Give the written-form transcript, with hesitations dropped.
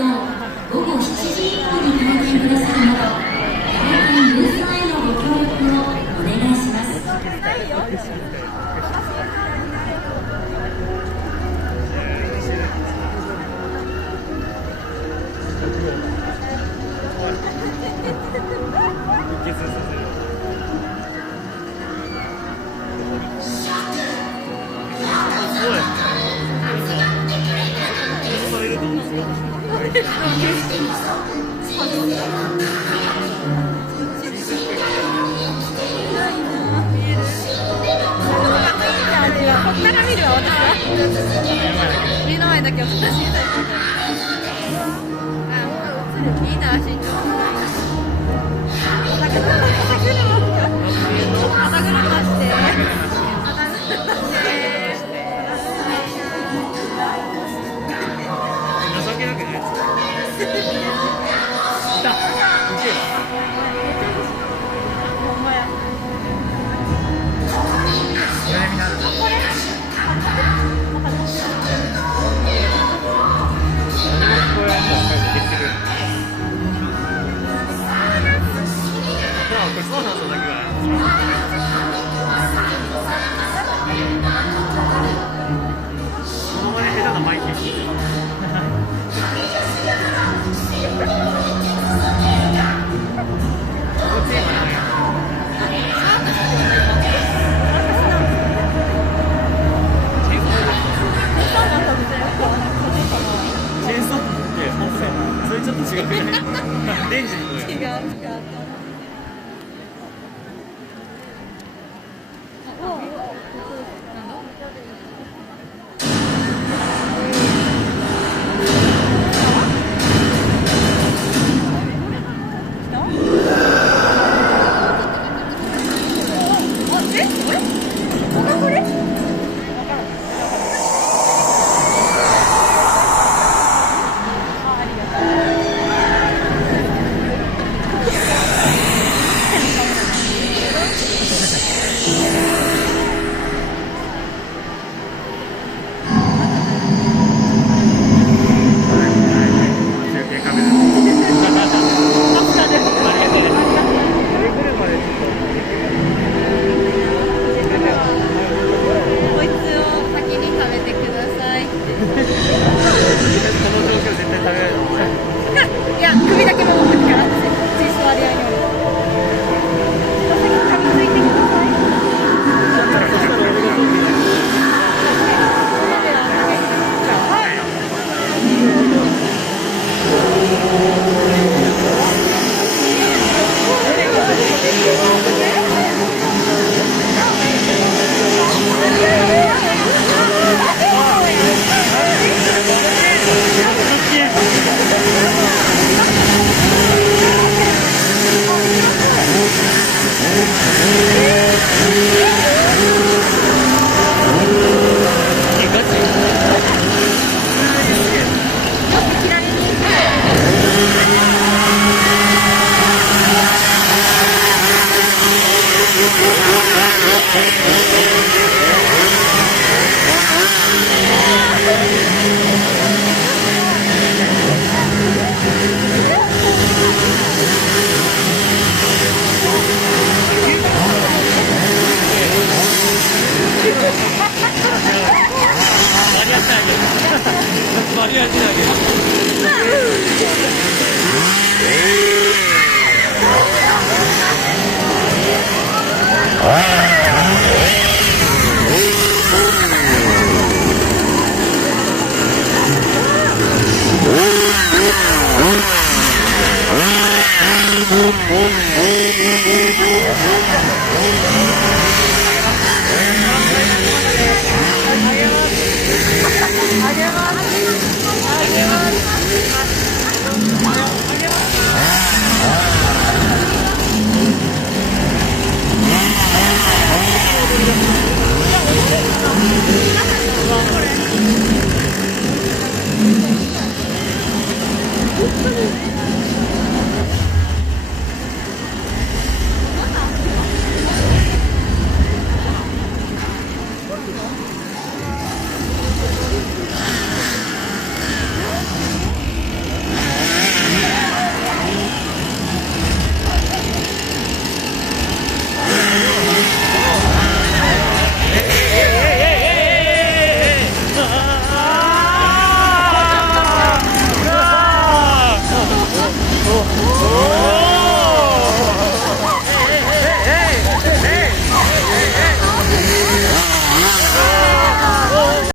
を午後7時以降に開店くださるなど、大会ブースへのご協力をお願いします。目の前だけを私にたい。あ、映る。いいな、身長。肩車して。情けなくないですか。いた。行けよ。ほんまや。これ。そうなんだけど。このまで下手なマイク。それちょっと違くない？レンジの違う。いや、首だけ守ってるから、つい座り合いにおる。お先に噛みついてください。これ